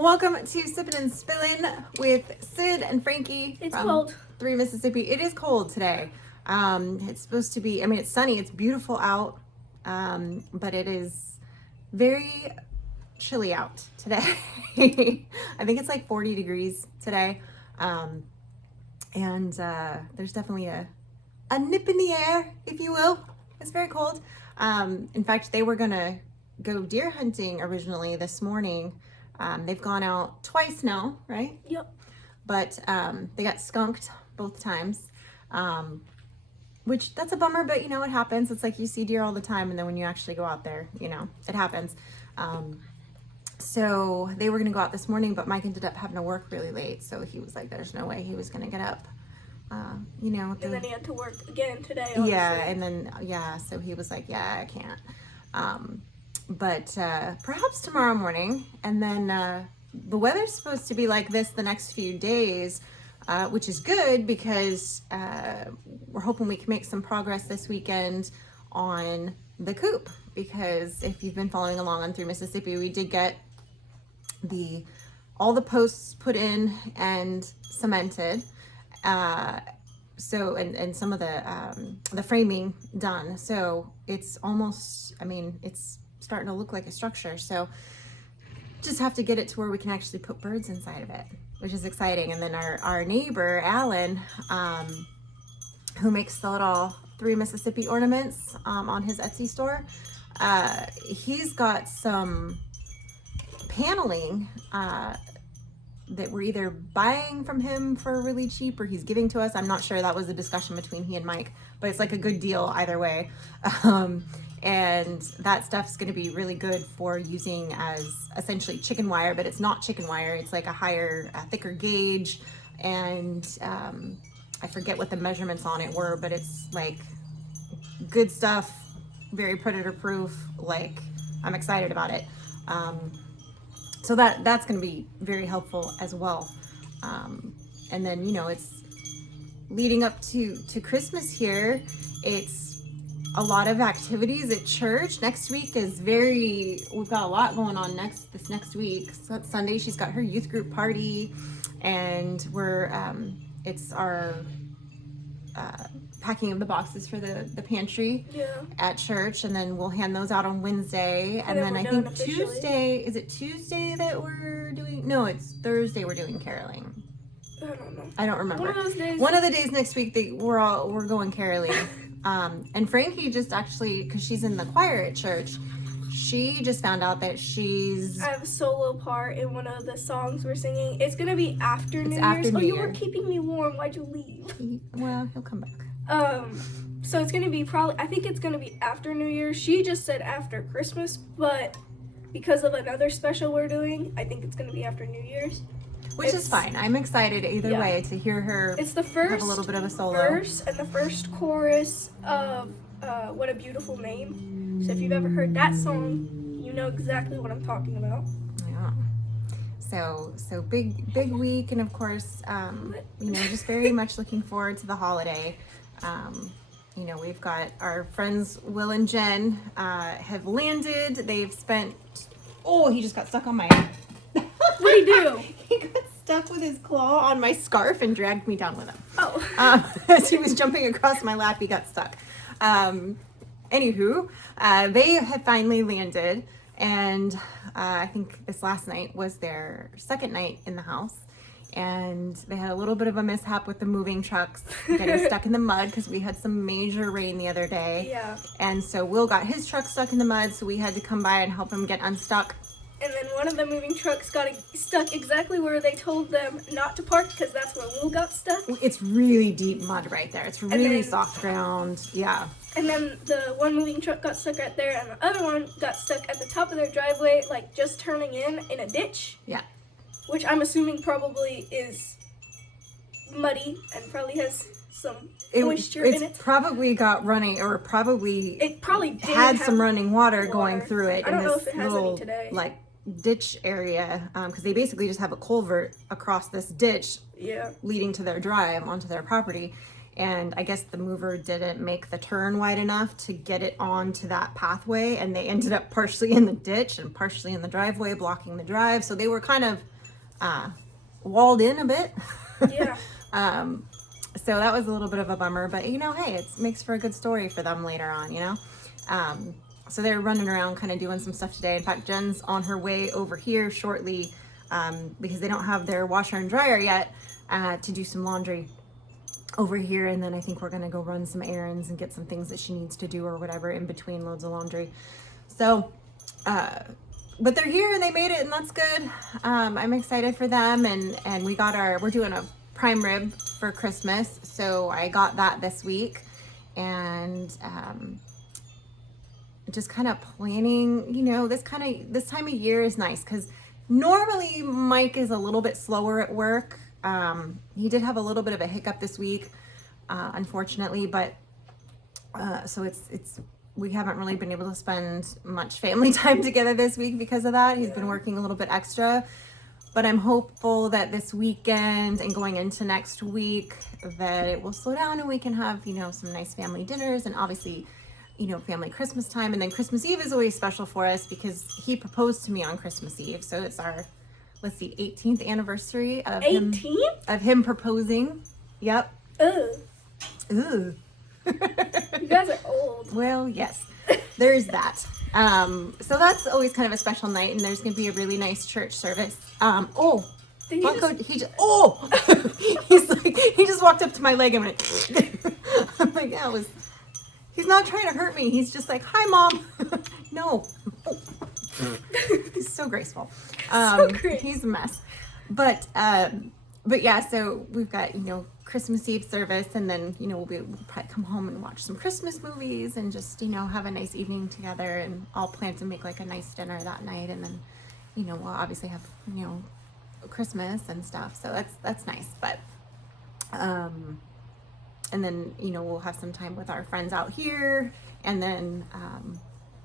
Welcome to Sippin Spillin with Syd and Frankie. It's from cold. 3 Mississippi. It is cold today. It's supposed to be, it's sunny, it's beautiful out, but it is very chilly out today. I think it's like 40 degrees today. And there's definitely a nip in the air, if you will. It's very cold. In fact, they were gonna go deer hunting originally this morning. They've gone out twice now, right? Yep. But they got skunked both times, which that's a bummer, but you know, it happens. It's like you see deer all the time, and then when you actually go out there, you know, it happens. So they were gonna go out this morning, but Mike ended up having to work really late, so he was like, there's no way he was gonna get up. You know, And then he had to work again today. Obviously. Yeah, and then so he was like, yeah, I can't. But perhaps tomorrow morning, and then the weather's supposed to be like this the next few days, which is good because we're hoping we can make some progress this weekend on the coop, because if you've been following along on 3 Mississippi, we did get all the posts put in and cemented, so and some of the framing done, so it's almost, it's starting to look like a structure. So just have to get it to where we can actually put birds inside of it, which is exciting. And then our neighbor Alan, who makes the little 3 Mississippi ornaments on his Etsy store, he's got some paneling that we're either buying from him for really cheap or he's giving to us. I'm not sure. That was a discussion between he and Mike, but it's like a good deal either way. And that stuff's going to be really good for using as essentially chicken wire, but it's not chicken wire. It's like a thicker gauge. And I forget what the measurements on it were, but it's like good stuff, very predator proof. Like, I'm excited about it. So that's going to be very helpful as well. And then, you know, it's leading up to Christmas here. It's a lot of activities at church. Next week is we've got a lot going on this next week. So Sunday, she's got her youth group party, and it's our packing of the boxes for the pantry at church, and then we'll hand those out on Wednesday, and then I think officially. Tuesday, is it Tuesday that we're doing? No, it's Thursday we're doing caroling. I don't remember. One of those days. One of the days next week we're going caroling. And Frankie just actually, because she's in the choir at church, she just found out that I have a solo part in one of the songs we're singing. It's gonna be after New Year's. New You Year. were keeping me warm. Why'd you leave? Well, he'll come back. So it's gonna be I think it's gonna be after New Year's. She just said after Christmas, but because of another special we're doing, I think it's gonna be after New Year's. Which is fine. I'm excited either way to hear her. It's the first have a little bit of a solo verse and the first chorus of What a Beautiful Name. So if you've ever heard that song, you know exactly what I'm talking about. Yeah. So big week, and of course, you know, just very much looking forward to the holiday. You know, we've got our friends Will and Jen have landed. They've spent. Oh, he just got stuck on my. What'd he do? He got stuck with his claw on my scarf and dragged me down with him. Oh. As he was jumping across my lap, he got stuck. Anywho, they had finally landed, and I think this last night was their second night in the house, and they had a little bit of a mishap with the moving trucks getting stuck in the mud because we had some major rain the other day. Yeah. And so Will got his truck stuck in the mud, so we had to come by and help him get unstuck. And then one of the moving trucks got stuck exactly where they told them not to park, because that's where Will got stuck. It's really deep mud right there. It's really soft ground. Yeah. And then the one moving truck got stuck right there, and the other one got stuck at the top of their driveway, like just turning in a ditch. Yeah. Which I'm assuming probably is muddy and probably has some moisture in it. It's probably got running, or it probably did had have some running water going through it. I don't in know this if it has little, any today. like, ditch area, because they basically just have a culvert across this ditch Yeah. leading to their drive onto their property, and I guess the mover didn't make the turn wide enough to get it onto that pathway, and they ended up partially in the ditch and partially in the driveway, blocking the drive. So they were kind of walled in a bit. Yeah. So that was a little bit of a bummer, but you know, hey, it makes for a good story for them later on, you know. So they're running around kind of doing some stuff today. In fact, Jen's on her way over here shortly, because they don't have their washer and dryer yet, to do some laundry over here. And then I think we're gonna go run some errands and get some things that she needs to do or whatever in between loads of laundry. So but they're here and they made it, and that's good. I'm excited for them, and we're doing a prime rib for Christmas, so I got that this week, and just kind of planning, you know, this time of year is nice because normally Mike is a little bit slower at work. He did have a little bit of a hiccup this week, unfortunately, but so we haven't really been able to spend much family time together this week because of that. He's been working a little bit extra, but I'm hopeful that this weekend and going into next week that it will slow down and we can have, you know, some nice family dinners, and obviously, you know, family Christmas time. And then Christmas Eve is always special for us because he proposed to me on Christmas Eve. So it's our, 18th anniversary of 18th? Of him proposing. Yep. Ugh. Ooh. You guys are old. Well, yes, there's that. So that's always kind of a special night, and there's gonna be a really nice church service. He's like, he just walked up to my leg and went, I'm like, he's not trying to hurt me. He's just like, hi, Mom. No. He's so graceful. So great. He's a mess. But yeah, so we've got, you know, Christmas Eve service, and then, you know, we'll probably come home and watch some Christmas movies and just, you know, have a nice evening together, and I'll plan to make like a nice dinner that night, and then, you know, we'll obviously have, you know, Christmas and stuff. So that's nice. But and then, you know, we'll have some time with our friends out here, and then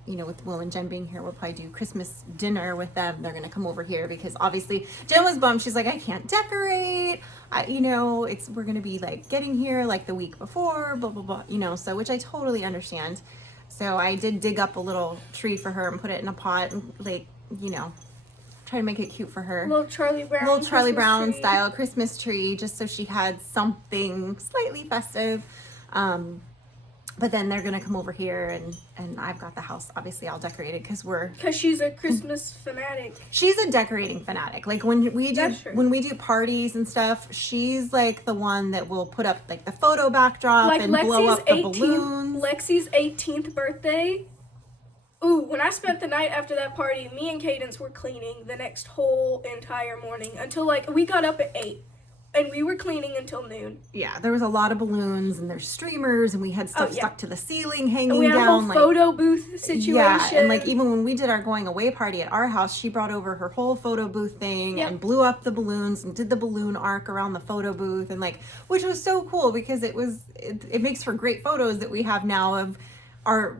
you know, with Will and Jen being here, we'll probably do Christmas dinner with them. They're gonna come over here because obviously Jen was bummed. She's like, I can't decorate. You know, we're gonna be like getting here like the week before, blah blah blah. You know, so which I totally understand. So I did dig up a little tree for her and put it in a pot, and like, you know, try to make it cute for her. Little Charlie Brown Christmas style Christmas tree, just so she had something slightly festive. But then they're gonna come over here, and I've got the house obviously all decorated because she's a Christmas fanatic. She's a decorating fanatic. Like when we do parties and stuff, she's like the one that will put up like the photo backdrop, like, and blow up the balloons. Lexi's 18th birthday. Ooh, when I spent the night after that party, me and Cadence were cleaning the next whole entire morning until like we got up at 8. And we were cleaning until noon. Yeah, there was a lot of balloons, and there's streamers, and we had stuff stuck to the ceiling hanging down. And we had a whole photo booth situation. Yeah, and like even when we did our going away party at our house, she brought over her whole photo booth thing and blew up the balloons and did the balloon arc around the photo booth, and like, which was so cool because it makes for great photos that we have now of our,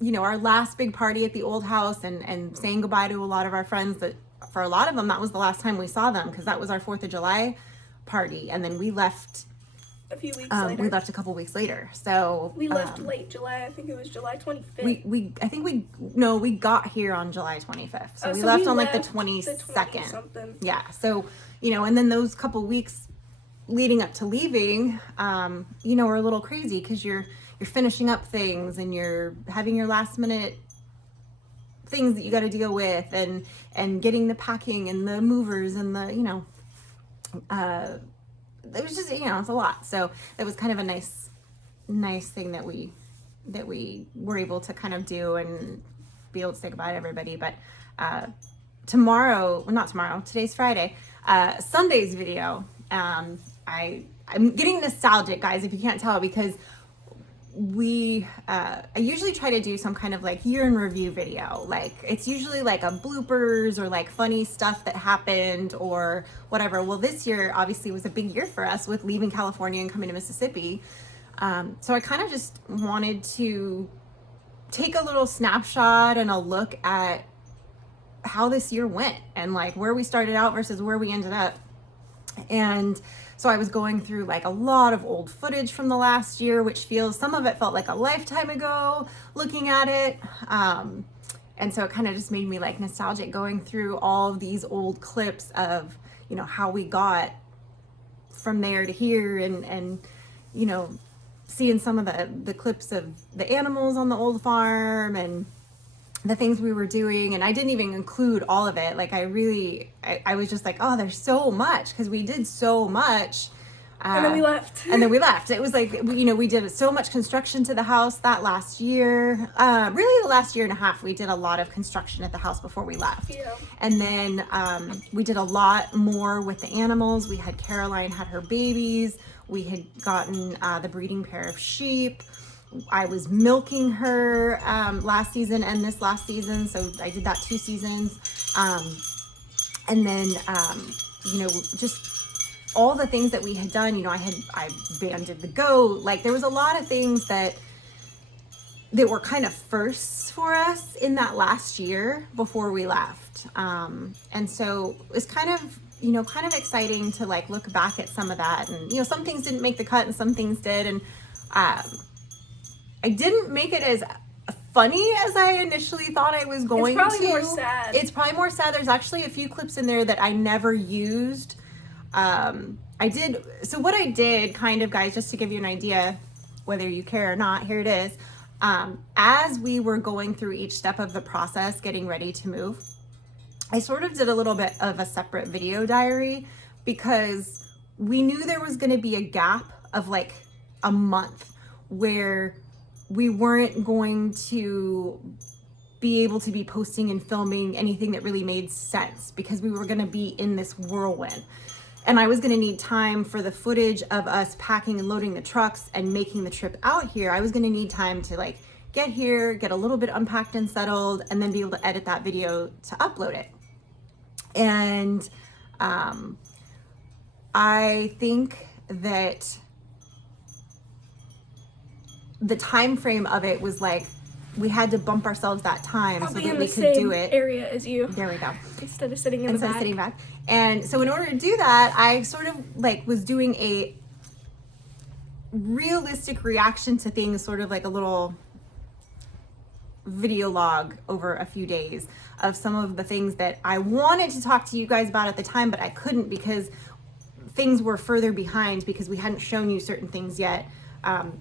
you know, our last big party at the old house, and saying goodbye to a lot of our friends that for a lot of them that was the last time we saw them because that was our 4th of July party, and then we left a few weeks later. We left a couple weeks later, so we left late July. I think it was July 25th. We got here on July 25th, so we left on like the 22nd. Yeah, so you know, and then those couple weeks leading up to leaving, you know, are a little crazy because you're finishing up things and you're having your last minute things that you got to deal with, and getting the packing and the movers and the, you know, it was just, you know, it's a lot. So it was kind of a nice thing that we were able to kind of do and be able to say goodbye to everybody. But today's Friday, Sunday's video, I'm getting nostalgic, guys, if you can't tell, because I usually try to do some kind of like year in review video. Like it's usually like a bloopers or like funny stuff that happened or whatever. Well, this year obviously was a big year for us with leaving California and coming to Mississippi. So I kind of just wanted to take a little snapshot and a look at how this year went and like where we started out versus where we ended up. And so I was going through like a lot of old footage from the last year, which some of it felt like a lifetime ago looking at it. And so it kind of just made me like nostalgic going through all of these old clips of, how we got from there to here, and seeing some of the clips of the animals on the old farm and the things we were doing. And I didn't even include all of it. Like I was just like, oh, there's so much, because we did so much. And then we left. It was like, we did so much construction to the house that last year. Really the last year and a half, we did a lot of construction at the house before we left. Yeah. And then we did a lot more with the animals. We had Caroline had her babies. We had gotten the breeding pair of sheep. I was milking her last season and this last season. So I did that 2 seasons. And then, just all the things that we had done, I banded the goat. Like there was a lot of things that were kind of firsts for us in that last year before we left. And so it was kind of exciting to like look back at some of that. And, some things didn't make the cut and some things did. And I didn't make it as funny as I initially thought I was going to. It's probably more sad. It's probably more sad. There's actually a few clips in there that I never used. So what I did, kind of, guys, just to give you an idea, whether you care or not, here it is. As we were going through each step of the process, getting ready to move, I sort of did a little bit of a separate video diary, because we knew there was going to be a gap of like a month where we weren't going to be able to be posting and filming anything that really made sense, because we were going to be in this whirlwind. And I was going to need time for the footage of us packing and loading the trucks and making the trip out here. I was going to need time to like get here, get a little bit unpacked and settled, and then be able to edit that video to upload it. And I think that the time frame of it was like, we had to bump ourselves that time so that we could do it. Area as you. There we go. Instead of sitting in the back. Sitting back. And so in order to do that, I sort of like was doing a realistic reaction to things, sort of like a little video log over a few days of some of the things that I wanted to talk to you guys about at the time, but I couldn't, because things were further behind, because we hadn't shown you certain things yet.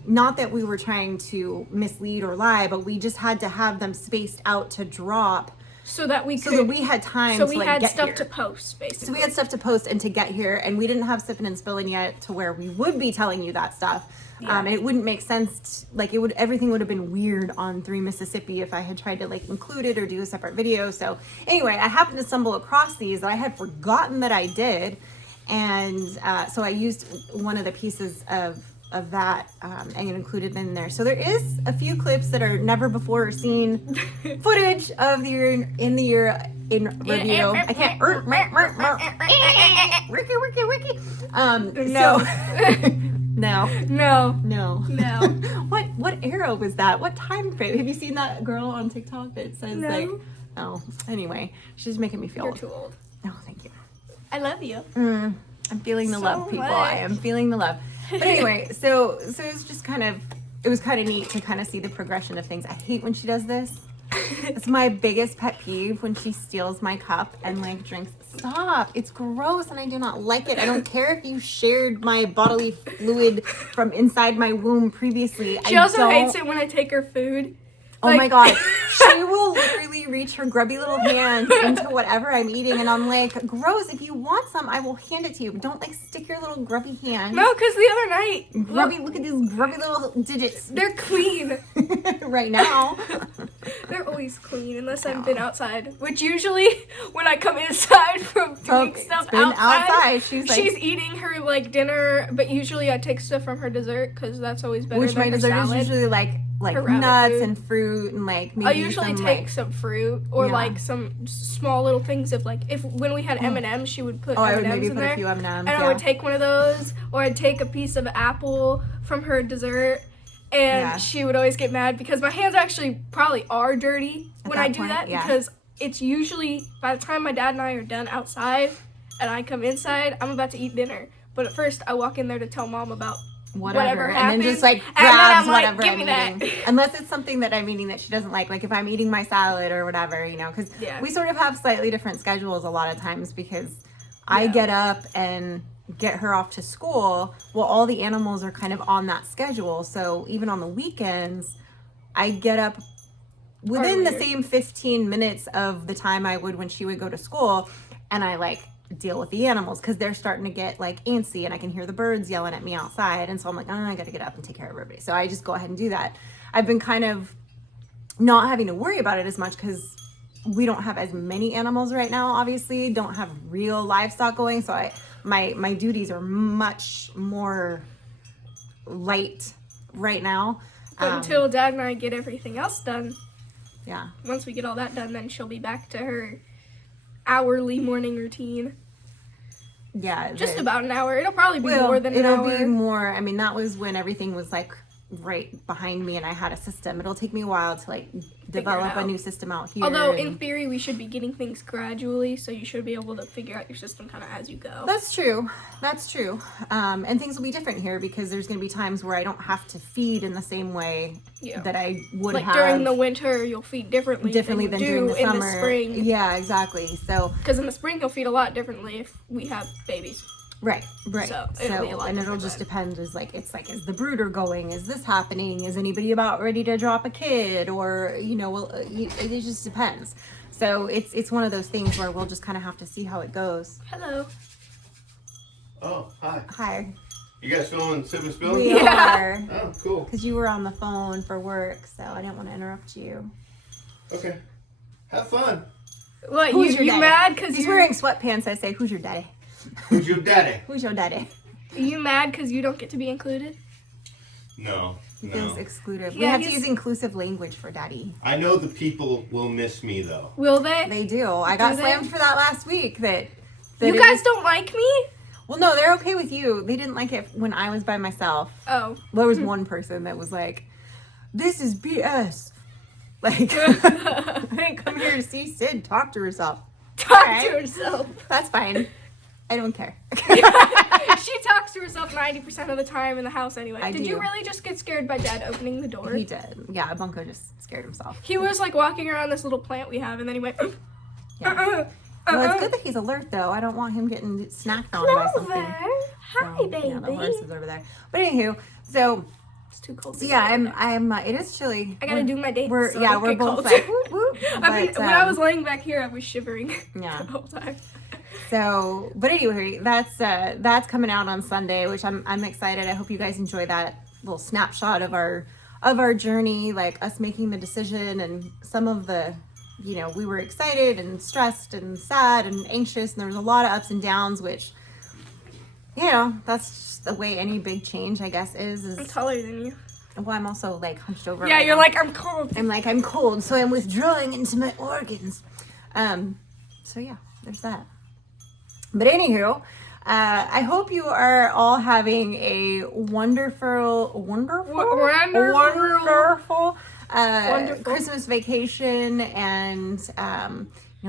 Not that we were trying to mislead or lie, but we just had to have them spaced out to drop so that we had time so to we like had get stuff here. to post, basically. So we had stuff to post and to get here, and we didn't have Sippin Spillin yet to where we would be telling you that stuff. And it wouldn't make sense everything would have been weird on 3 Mississippi if I had tried to like include it or do a separate video. So anyway, I happened to stumble across these that I had forgotten that I did, and so I used one of the pieces of that and included in there. So there is a few clips that are never before seen footage of the year in review. I can't. Ricky. No. What era was that? What time frame? Have you seen that girl on TikTok that says like? Oh, anyway, she's making me feel You're too old. No, thank you. I love you. I'm feeling the So love, people. much. I am feeling the love. But anyway, so it was just it was kind of neat to kind of see the progression of things. I hate when she does this. It's my biggest pet peeve, when she steals my cup and like drinks. Stop. It's gross and I do not like it. I don't care if you shared my bodily fluid from inside my womb previously. She also hates it when I take her food. Oh my God. She will literally reach her grubby little hand into whatever I'm eating, and I'm like, gross. If you want some, I will hand it to you. But don't like stick your little grubby hand. No, because the other night. Look at these grubby little digits. They're clean. Right now. They're always clean unless I've been outside. Which usually, when I come inside from doing stuff outside, she's eating her like dinner. But usually I take stuff from her dessert, because that's always better Which than my her dessert salad. is usually like nuts and fruit and like maybe I usually take some fruit or like some small little things of like when we had M&Ms, she would put I M&Ms would maybe in put there. a few M&Ms. And I would take one of those, or I'd take a piece of apple from her dessert, and she would always get mad because my hands actually probably are dirty when I do that, because it's usually by the time my dad and I are done outside and I come inside, I'm about to eat dinner. But at first, I walk in there to tell Mom about whatever happened. And then just like And then grabs I'm like, whatever "Give I'm me that." eating. Unless it's something that I'm eating that she doesn't like if I'm eating my salad or whatever, you know, because we sort of have slightly different schedules a lot of times because I get up and get her off to school. Well, all the animals are kind of on that schedule. So even on the weekends, I get up within the same 15 minutes of the time I would when she would go to school, and I like deal with the animals because they're starting to get like antsy and I can hear the birds yelling at me outside, and so I'm like, oh, I gotta get up and take care of everybody. So I just go ahead and do that. I've been kind of not having to worry about it as much because we don't have as many animals right now, obviously don't have real livestock going, so my duties are much more light right now. But until Dad and I get everything else done, yeah, once we get all that done, then she'll be back to her hourly morning routine. Yeah, just about an hour. It'll probably be more than an hour. It'll be more. I mean, that was when everything was like right behind me and I had a system. It'll take me a while to like develop a new system out here. Although in theory we should be getting things gradually, so you should be able to figure out your system kind of as you go. That's true. And things will be different here because there's going to be times where I don't have to feed in the same way that I would have. Like during the winter, you'll feed differently than during the summer. In the spring. Yeah, exactly. So because in the spring you'll feed a lot differently if we have babies. Right. So it'll be a lot and it'll just depend. Is the brooder going? Is this happening? Is anybody about ready to drop a kid? Or it just depends. So it's one of those things where we'll just kind of have to see how it goes. Hello. Oh, hi. Hi. You guys filming Sippin Spillin? We are. Oh, cool. Because you were on the phone for work, so I didn't want to interrupt you. Okay. Have fun. What, Who's you your mad because he's wearing sweatpants? I say, who's your daddy? Who's your daddy? Who's your daddy? Are you mad because you don't get to be included? No. He feels excluded. We Yeah, have to use inclusive language for daddy. I know the people will miss me, though. Will they? They do. I got slammed for that last week. That you guys don't like me? Well, no, they're okay with you. They didn't like it when I was by myself. Oh. There was one person that was like, this is BS. Like, I didn't come here to see Syd talk to herself. Talk to herself. That's fine. I don't care. She talks to herself 90% of the time in the house anyway. Did you really just get scared by Dad opening the door? He did. Yeah, Bunko just scared himself. He was like walking around this little plant we have, and then he went, Well, it's good that he's alert, though. I don't want him getting snacked on by something. Hi, baby. Yeah, the horse is over there. But anywho, so It's too cold. So yeah, I'm. It is chilly. I gotta do my dance. We're so we're both cold. like whoop, whoop. I mean, when I was laying back here, I was shivering the whole time. So, but anyway, that's coming out on Sunday, which I'm excited. I hope you guys enjoy that little snapshot of our journey, like us making the decision and some of the, we were excited and stressed and sad and anxious, and there was a lot of ups and downs, which, that's just the way any big change, I guess, is. I'm taller than you. Well, I'm also like hunched over. Yeah, right you're now. like, I'm cold. I'm cold, so I'm withdrawing into my organs. So yeah, there's that. But anywho, I hope you are all having a wonderful Christmas vacation and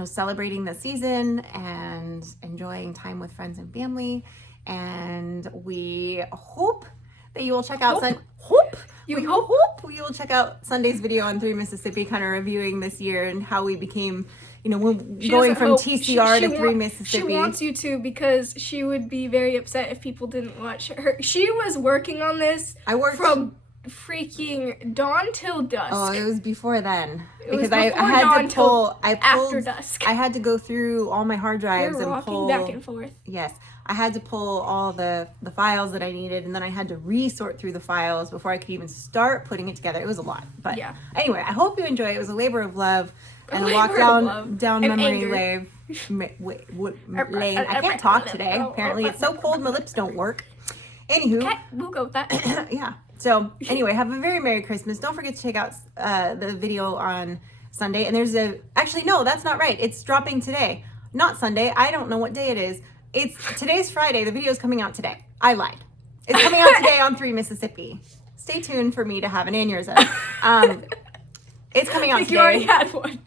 celebrating the season and enjoying time with friends and family. And we hope that you will check out we hope you will check out Sunday's video on 3 Mississippi, kind of reviewing this year and how we became, going from TCR to 3 Mississippi. She wants you to because she would be very upset if people didn't watch her. She was working on this. I worked from freaking dawn till dusk. Oh, it was before then. Because I had to pull after dusk. I had to go through all my hard drives and pull back and forth. Yes. I had to pull all the files that I needed, and then I had to resort through the files before I could even start putting it together. It was a lot. But anyway, I hope you enjoy it. It was a labor of love and a walk down memory lane. I can't talk today. Apparently, it's so cold, my lips don't work. Anywho. Okay, we'll go with that. Yeah. So anyway, have a very Merry Christmas. Don't forget to check out the video on Sunday. And there's actually, no, that's not right. It's dropping today. Not Sunday. I don't know what day it is. Today's Friday. The video is coming out today. I lied. It's coming out today on 3 Mississippi. Stay tuned for me to have an aneurysm. It's coming out today. You already had one.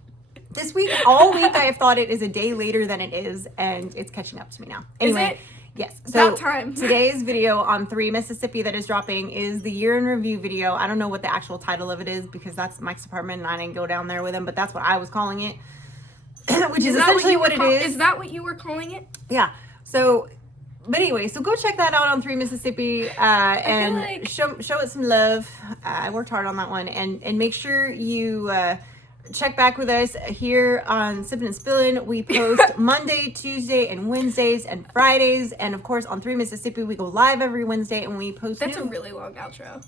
This week, all week, I have thought it is a day later than it is, and it's catching up to me now. Anyway, it? yes. So About time. today's video on 3 Mississippi that is dropping is the year in review video. I don't know what the actual title of it is because that's Mike's department, and I didn't go down there with him, but that's what I was calling it, which is essentially what it is. Is that what you were calling it? Yeah. So, but anyway, so go check that out on 3 Mississippi and like- show it some love. I worked hard on that one, and make sure you check back with us here on Sippin Spillin. We post Monday, Tuesday, and Wednesdays and Fridays, and of course on 3 Mississippi we go live every Wednesday and we post. That's a really long outro.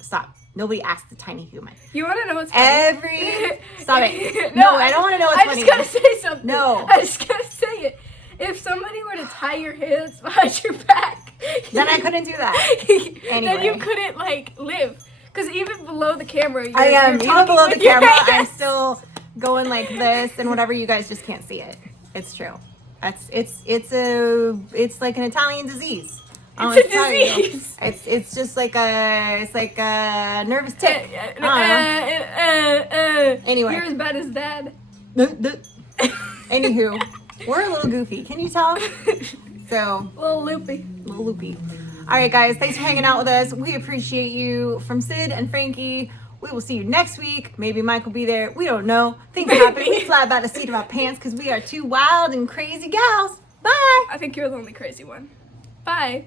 Stop. Nobody asked the tiny human. You want to know what's funny? Stop it. No, I don't want to know what's I funny. just gotta say something. No. I just gotta say it. If somebody were to tie your hands behind your back, Then I couldn't do that. then Anyway. you couldn't like live. Because even below the camera, you're, I am. you're Even talking below the with your camera, I'm hands. still going like this and whatever. You guys just can't see it. It's true. It's like an Italian disease. I don't know It's a what to tell you. disease. It's just like a nervous tick. I don't know. Anyway. You're as bad as Dad. Anywho, we're a little goofy. Can you tell? So, Little loopy. a little loopy. All right, guys. Thanks for hanging out with us. We appreciate you. From Syd and Frankie, we will see you next week. Maybe Mike will be there. We don't know. Things happen. We fly by the seat of our pants because we are two wild and crazy gals. Bye. I think you're the only crazy one. Bye.